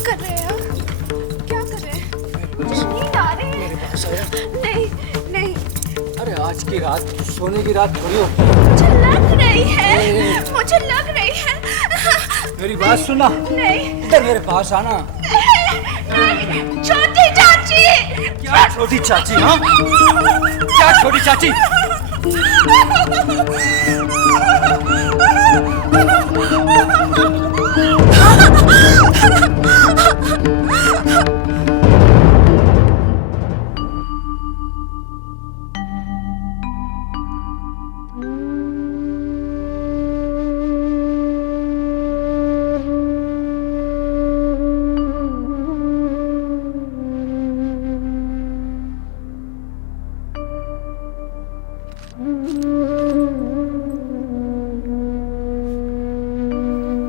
कर रहे हैं आप? क्या कर रहे हैं? नींद आ रही है? मेरे पास आया। नहीं नहीं, अरे आज की रात सोने की रात थोड़ी हो। मुझे लग रही है, मुझे लग रही है। मेरी बात सुना। नहीं इधर मेरे पास आना। नहीं, छोटी चाची। क्या छोटी चाची? हाँ क्या छोटी चाची?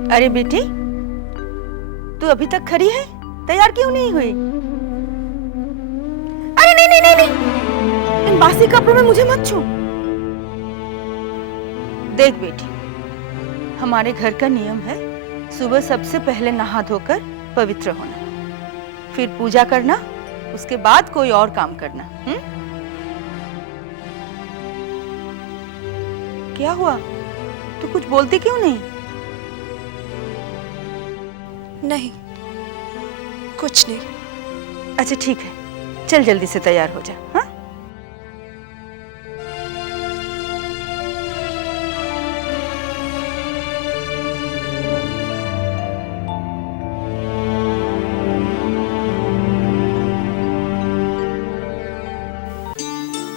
अरे बेटी, तू अभी तक खड़ी है, तैयार क्यों नहीं हुई? अरे नहीं नहीं नहीं नहीं, इन बासी कपड़ों में मुझे मत छू। देख बेटी, हमारे घर का नियम है सुबह सबसे पहले नहा धोकर पवित्र होना, फिर पूजा करना, उसके बाद कोई और काम करना। क्या हुआ? तू कुछ बोलती क्यों नहीं? नहीं, कुछ नहीं। अच्छा ठीक है, चल जल्दी से तैयार हो जा। हाँ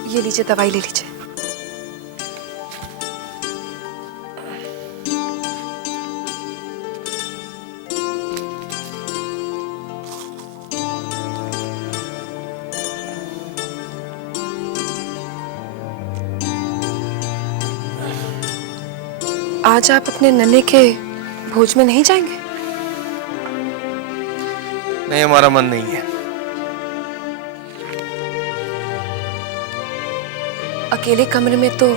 ये लीजिए, दवाई ले लीजिए। आज आप अपने नन्हे के भोज में नहीं जाएंगे? नहीं, हमारा मन नहीं है। अकेले कमरे में तो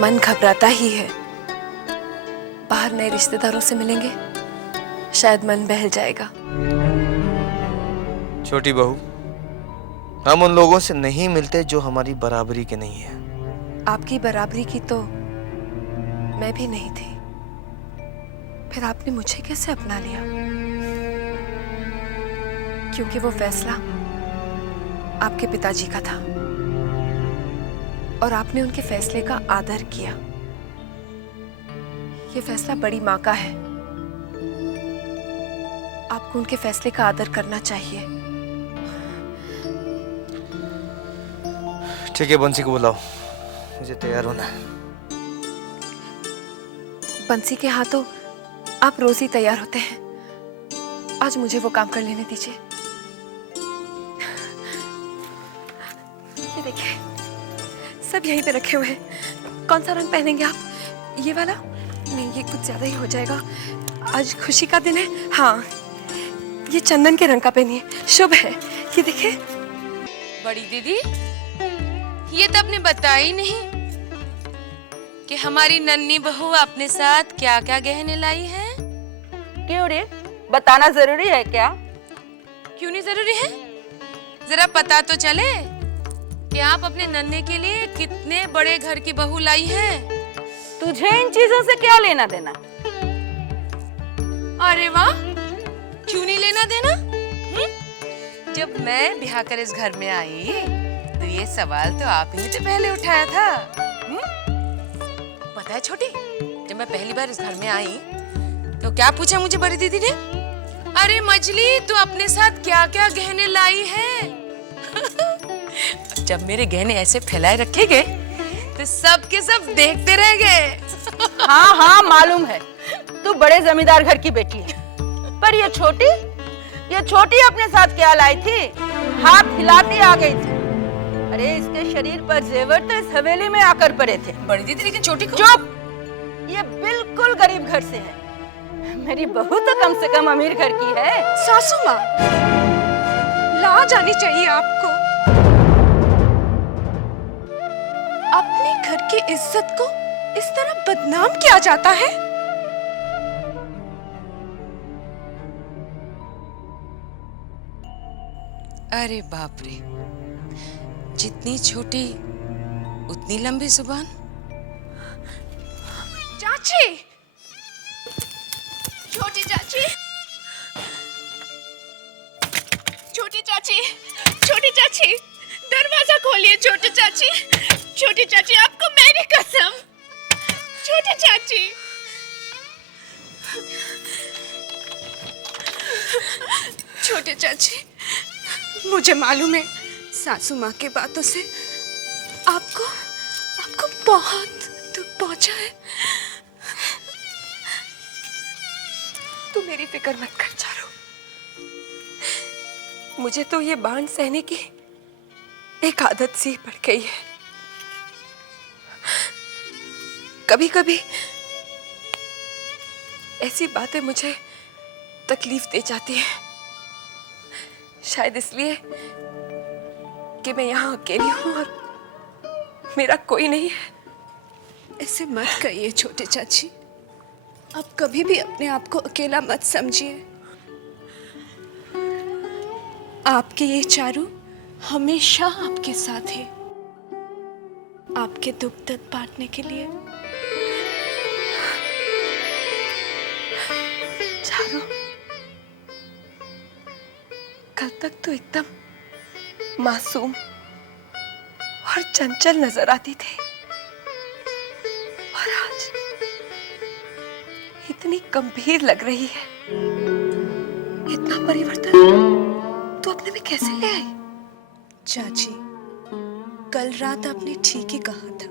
मन घबराता ही है। बाहर नए रिश्तेदारों से मिलेंगे, शायद मन बहल जाएगा। छोटी बहू, हम उन लोगों से नहीं मिलते जो हमारी बराबरी के नहीं है। आपकी बराबरी की तो मैं भी नहीं थी, फिर आपने मुझे कैसे अपना लिया? क्योंकि वो फैसला आपके पिताजी का था और आपने उनके फैसले का आदर किया। ये फैसला बड़ी माँ का है, आपको उनके फैसले का आदर करना चाहिए। ठीक है, बंसी को बुलाओ, मुझे तैयार होना है। बंसी के हाथों आप रोज ही तैयार होते हैं, आज मुझे वो काम कर लेने दीजिए। ये देखिए, सब यहीं पे रखे हुए हैं। कौन सा रंग पहनेंगे आप? ये वाला? नहीं, ये कुछ ज्यादा ही हो जाएगा। आज खुशी का दिन है। हाँ, ये चंदन के रंग का पहनिए, शुभ है। ये देखिए। बड़ी दीदी, ये तो आपने बताया ही नहीं कि हमारी नन्ही बहू अपने साथ क्या क्या गहने लाई है। क्यों रे, बताना जरूरी है क्या? क्यों नहीं जरूरी है? जरा पता तो चले कि आप अपने नन्हे के लिए कितने बड़े घर की बहू लाई है। तुझे इन चीजों से क्या लेना देना? अरे वाह, क्यों नहीं लेना देना? जब मैं ब्याह कर इस घर में आई तो ये सवाल तो आप ही ने तो पहले उठाया था। पता है छोटी, जब मैं पहली बार इस घर में आई तो क्या पूछा मुझे बड़ी दीदी ने? अरे मजली, तू अपने साथ क्या क्या गहने लाई है? जब मेरे गहने ऐसे फैलाए रखे गए तो सब के सब देखते रह गए। हाँ हाँ, मालूम है तू बड़े जमींदार घर की बेटी है, पर ये छोटी अपने साथ क्या लाई थी? हाथ हिलाती आ गई थी। अरे इसके शरीर पर जेवर तो इस हवेली में आकर पड़े थे। बड़ी दीदी, लेकिन छोटी को? चुप! ये बिल्कुल गरीब घर से है। मेरी बहू तो कम से कम अमीर घर की है। सासू माँ, लाज आनी चाहिए आपको। अपने घर की इज्जत को इस तरह बदनाम किया जाता है। अरे बाप रे, जितनी छोटी उतनी लंबी जुबान। चाची, छोटी चाची, छोटी चाची, छोटी चाची, दरवाजा खोलिए। छोटी चाची, छोटी चाची, आपको मेरी कसम। छोटी चाची, छोटे चाची, मुझे मालूम है सासू माँ की बातों से आपको बहुत दुख पहुंचा है। तू मेरी फिक्र मत कर चारू। मुझे तो ये बांध सहने की एक आदत सी पड़ गई है। कभी कभी ऐसी बातें मुझे तकलीफ दे जाती है, शायद इसलिए कि मैं यहाँ अकेली हूँ और मेरा कोई नहीं है। ऐसे मत कहिए छोटे चाची, आप कभी भी अपने आप को अकेला मत समझिए। आपके ये चारू हमेशा आपके साथ है, आपके दुख दर्द बांटने के लिए। चारू, कल तक तो एकदम मासूम और चंचल नजर आती थी, और आज इतनी गंभीर लग रही है। इतना परिवर्तन तू अपने में कैसे ले आई? चाची, कल रात आपने ठीक ही कहा था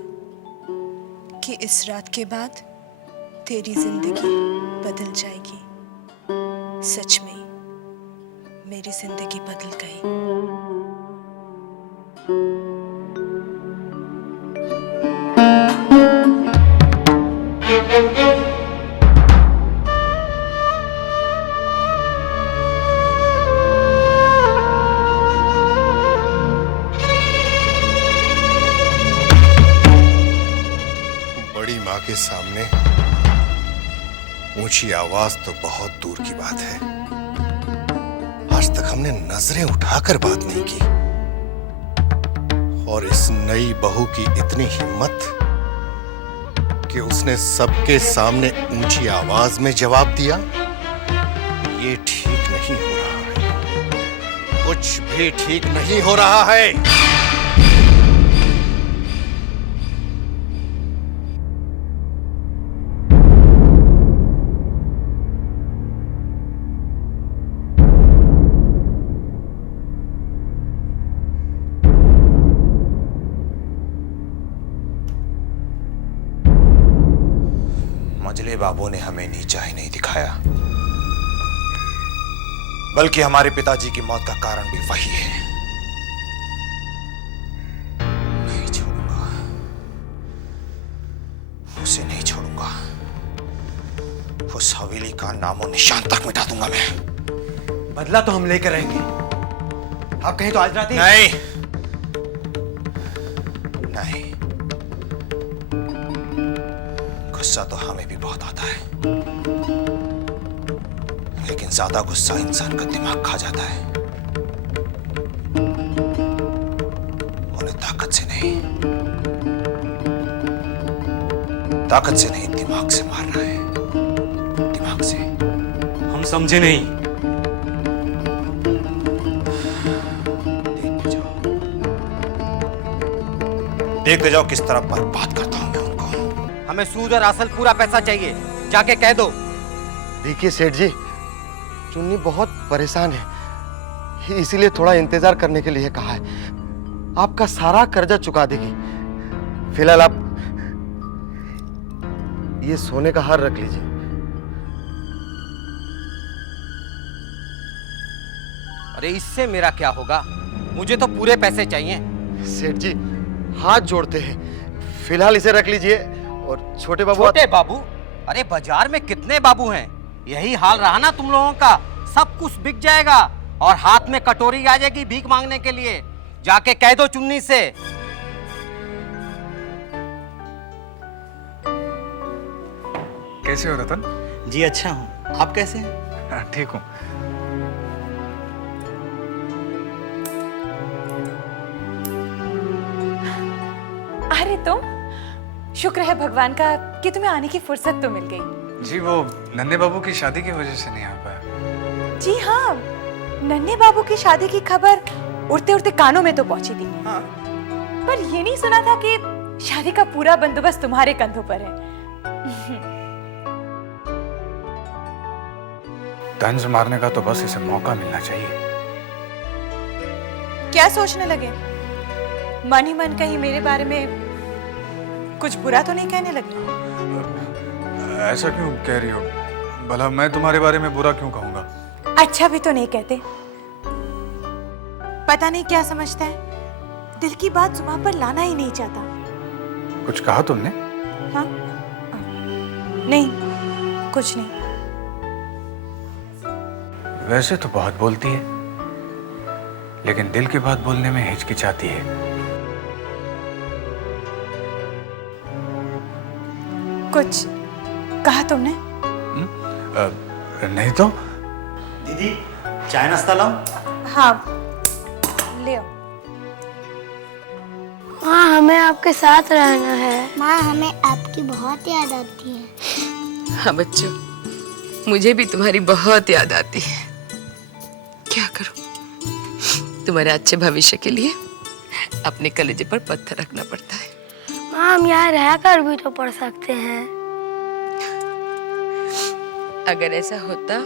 कि इस रात के बाद तेरी जिंदगी बदल जाएगी। सच में मेरी जिंदगी बदल गई। बड़ी माँ के सामने ऊंची आवाज तो बहुत दूर की बात है। आज तक हमने नजरें उठाकर बात नहीं की, और इस नई बहू की इतनी हिम्मत कि उसने सबके सामने ऊंची आवाज में जवाब दिया। ये ठीक नहीं हो रहा है, कुछ भी ठीक नहीं हो रहा है। मजले बाबू ने हमें नीचा ही नहीं दिखाया, बल्कि हमारे पिताजी की मौत का कारण भी वही है। नहीं छोड़ूंगा, उसे नहीं छोड़ूंगा। उस हवेली का नामो निशान तक मिटा दूंगा मैं। बदला तो हम लेकर रहेंगे। आप कहीं तो आज रात ही नहीं, नहीं, गुस्सा तो हमें भी बहुत आता है, लेकिन ज्यादा गुस्सा इंसान का दिमाग खा जाता है। उन्हें ताकत से नहीं, ताकत से नहीं, दिमाग से मारना है, दिमाग से। हम समझे नहीं। देखते जाओ, देखते जाओ किस तरह बर्बाद करता हूं मैं उनको। हमें सूद और असल पूरा पैसा चाहिए, जाके कह दो। देखिए सेठ जी, चुन्नी बहुत परेशान है, इसीलिए थोड़ा इंतजार करने के लिए कहा है। आपका सारा कर्जा चुका देगी। फिलहाल आप ये सोने का हार रख लीजिए। अरे इससे मेरा क्या होगा? मुझे तो पूरे पैसे चाहिए। सेठ जी हाथ जोड़ते हैं, फिलहाल इसे रख लीजिए। और छोटे बाबू, छोटे बाबू? अरे बाजार में कितने बाबू हैं? यही हाल रहा ना तुम लोगों का, सब कुछ बिक जाएगा और हाथ में कटोरी आ जाएगी भीख मांगने के लिए। जाके कह दो चुन्नी से। कैसे हो रतन? जी अच्छा हूँ, आप कैसे हैं? हाँ, ठीक हूँ। अरे तुम, शुक्र है भगवान का कि तुम्हें आने की फुर्सत तो मिल गई। जी वो नन्हे बाबू की शादी की वजह से नहीं आ पाया। जी हाँ, नन्हे बाबू की शादी की खबर उड़ते उड़ते कानों में तो पहुंची थी। हाँ। पर ये नहीं सुना था कि शादी का पूरा बंदोबस्त तुम्हारे कंधों पर है। तंज मारने का तो बस इसे मौका मिलना चाहिए। क्या सोचने लगे? मन ही मन कहीं मेरे बारे में कुछ बुरा तो नहीं कहने लगे? ऐसा क्यों कह रही हो? भला मैं तुम्हारे बारे में बुरा क्यों कहूंगा? अच्छा भी तो नहीं कहते। पता नहीं क्या समझता है, दिल की बात जुबान पर लाना ही नहीं चाहता। कुछ कहा तुमने? हाँ? नहीं, कुछ नहीं। वैसे तो बहुत बोलती है, लेकिन दिल की बात बोलने में हिचकिचाती है। कुछ कहा तुमने? नहीं तो। दीदी चाय नाश्ता लाऊं? हाँ, ले आओ। माँ हमें आपके साथ रहना है। माँ हमें आपकी बहुत याद आती है। हाँ बच्चों, मुझे भी तुम्हारी बहुत याद आती है। क्या करूं, तुम्हारे अच्छे भविष्य के लिए अपने कलेजे पर पत्थर रखना पड़ता है। माँ हम यहाँ रहकर भी तो पढ़ सकते हैं। अगर ऐसा होता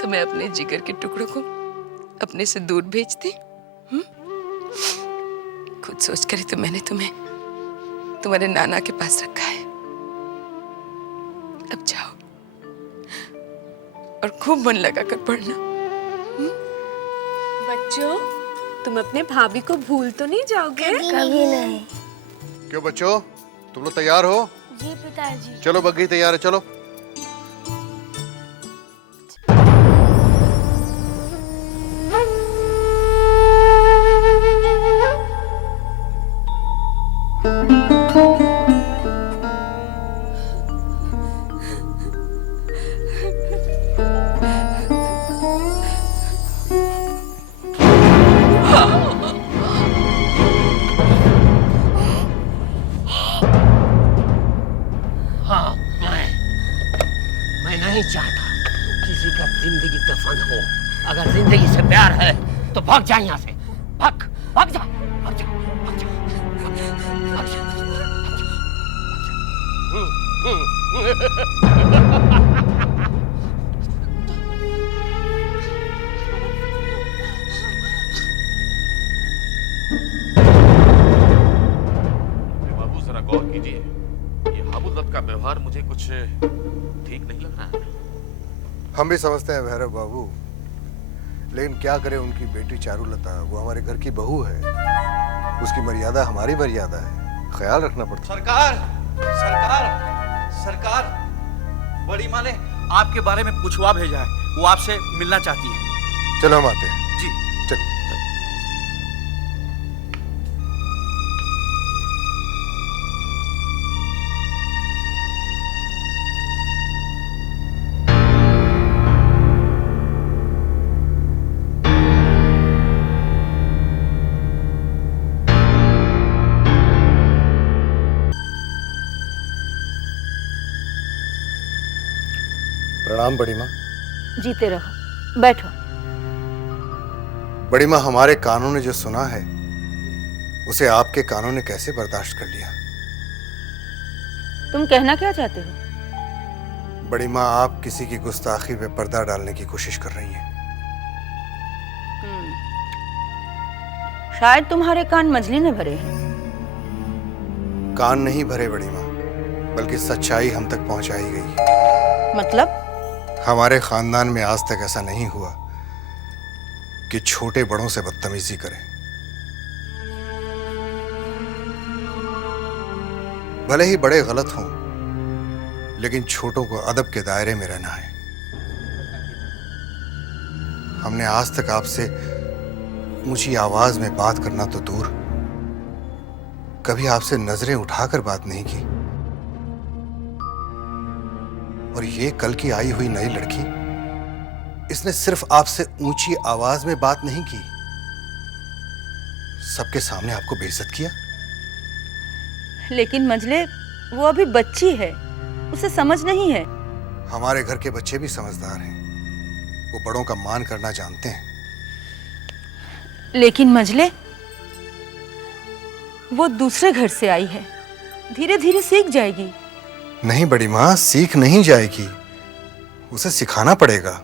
तो मैं अपने जिगर के टुकड़ों को अपने से दूर भेजती। खुद सोचकर ही तो मैंने तुम्हें तुम्हारे नाना के पास रखा है। अब जाओ और खूब मन लगाकर पढ़ना। बच्चों, तुम अपने भाभी को भूल तो नहीं जाओगे? कभी नहीं। क्यों बच्चों, तुम लोग तैयार हो? जी पिताजी। चलो बग्गी तैयार है, चलो। हाँ, मैं नहीं चाहता किसी का जिंदगी दफन हो। अगर जिंदगी से प्यार है तो भाग जा यहाँ से। भाग, भाग जा, भाग जा, भाग जा, भाग जा, भाग जा। बाबू जरा गौर कीजिए, ये हाबुलत का व्यवहार मुझे कुछ ठीक नहीं लग रहा है। हम भी समझते हैं भैरव बाबू, लेकिन क्या करें, उनकी बेटी चारुलता वो हमारे घर की बहू है। उसकी मर्यादा हमारी मर्यादा है, ख्याल रखना पड़ता है। सरकार, सरकार, सरकार, बड़ी माँ ने आपके बारे में पूछवा भेजा है। वो आपसे मिलना चाहती है। चलो हम आते हैं। जी चलो। प्रणाम बड़ी माँ। जीते रहो, बैठो। बड़ी माँ, हमारे कानों ने जो सुना है उसे आपके कानों ने कैसे बर्दाश्त कर लिया? तुम कहना क्या चाहते हो? बड़ी माँ, आप किसी की गुस्ताखी पे पर्दा डालने की कोशिश कर रही हैं। शायद तुम्हारे कान मजली ने भरे हैं। कान नहीं भरे बड़ी माँ, बल्कि सच्चाई हम तक पहुंचाई गई। मतलब? हमारे खानदान में आज तक ऐसा नहीं हुआ कि छोटे बड़ों से बदतमीजी करें। भले ही बड़े गलत हों, लेकिन छोटों को अदब के दायरे में रहना है। हमने आज तक आपसे ऊंची आवाज में बात करना तो दूर, कभी आपसे नजरें उठाकर बात नहीं की। और ये कल की आई हुई नई लड़की, इसने सिर्फ आपसे ऊंची आवाज में बात नहीं की, सबके सामने आपको बेइज्जत किया। लेकिन मंजले वो अभी बच्ची है, उसे समझ नहीं है। हमारे घर के बच्चे भी समझदार हैं, वो बड़ों का मान करना जानते हैं। लेकिन मंजले वो दूसरे घर से आई है, धीरे धीरे सीख जाएगी। नहीं बड़ी माँ, सीख नहीं जाएगी, उसे सिखाना पड़ेगा।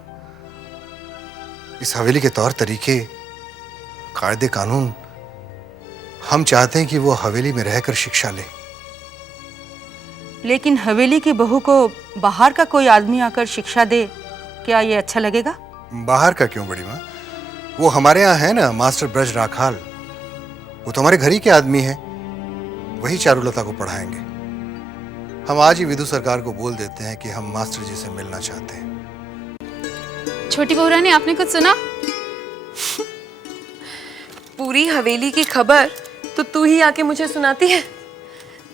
इस हवेली के तौर तरीके, कायदे कानून, हम चाहते हैं कि वो हवेली में रहकर शिक्षा ले। लेकिन हवेली की बहू को बाहर का कोई आदमी आकर शिक्षा दे, क्या ये अच्छा लगेगा? बाहर का क्यों बड़ी माँ, वो हमारे यहाँ है ना मास्टर ब्रज राखाल, वो तो हमारे घर ही के आदमी है, वही चारुलता को पढ़ाएंगे। हम आज ही विदु सरकार को बोल देते हैं कि हम मास्टर जी से मिलना चाहते हैं। छोटी बहू रानी, आपने कुछ सुना? पूरी हवेली की खबर तो तू ही आके मुझे सुनाती है।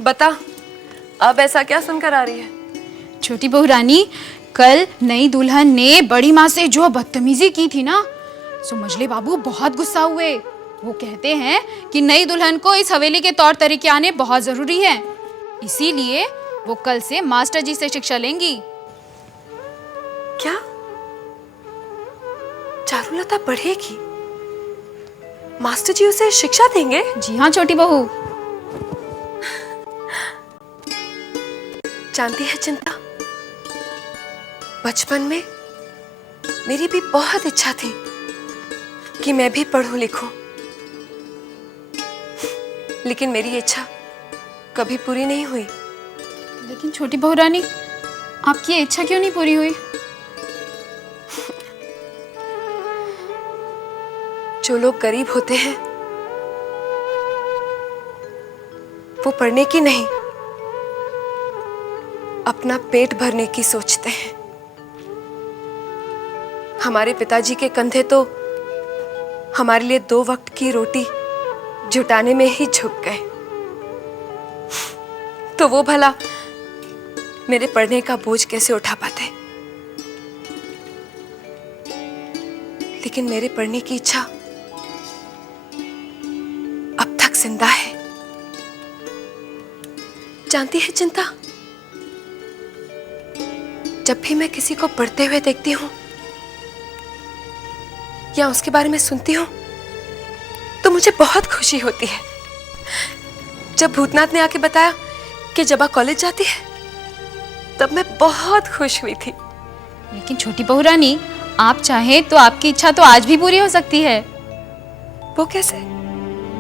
बता, अब ऐसा क्या सुनकर आ रही है? छोटी बहू रानी, कल नई दुल्हन ने बड़ी माँ से जो बदतमीजी की थी ना, सो मंजले बाबू बहुत गुस्सा हुए। वो कहते हैं कि नई दुल्हन को इस हवेली के तौर तरीके आने बहुत जरूरी है, इसीलिए वो कल से मास्टर जी से शिक्षा लेंगी। क्या चारुलता पढ़ेगी? मास्टर जी उसे शिक्षा देंगे? जी हाँ छोटी बहू। जानती है चिंता, बचपन में मेरी भी बहुत इच्छा थी कि मैं भी पढ़ूं लिखूं, लेकिन मेरी इच्छा कभी पूरी नहीं हुई। लेकिन छोटी बहू रानी, आपकी ये इच्छा क्यों नहीं पूरी हुई? जो लोग गरीब होते हैं वो पढ़ने की नहीं, अपना पेट भरने की सोचते हैं। हमारे पिताजी के कंधे तो हमारे लिए 2 वक्त की रोटी जुटाने में ही झुक गए, तो वो भला मेरे पढ़ने का बोझ कैसे उठा पाते? लेकिन मेरे पढ़ने की इच्छा अब तक जिंदा है। जानती है चिंता, जब भी मैं किसी को पढ़ते हुए देखती हूँ या उसके बारे में सुनती हूँ तो मुझे बहुत खुशी होती है। जब भूतनाथ ने आके बताया कि जबा कॉलेज जाती है, तब मैं बहुत खुश हुई थी। लेकिन छोटी बहू रानी, आप चाहे तो आपकी इच्छा तो आज भी पूरी हो सकती है। वो कैसे?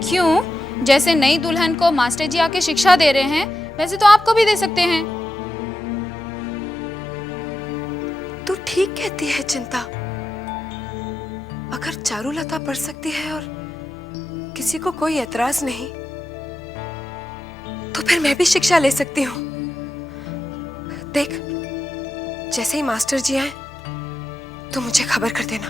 क्यों? जैसे नई दुल्हन को मास्टर जी आके शिक्षा दे रहे हैं, वैसे तो आपको भी दे सकते हैं। तू ठीक कहती है चिंता। अगर चारुलता पढ़ सकती है और किसी को कोई एतराज नहीं, तो फिर मैं भी शिक्षा ले सकती हूँ। देख, जैसे ही मास्टर जी आए तो मुझे खबर कर देना।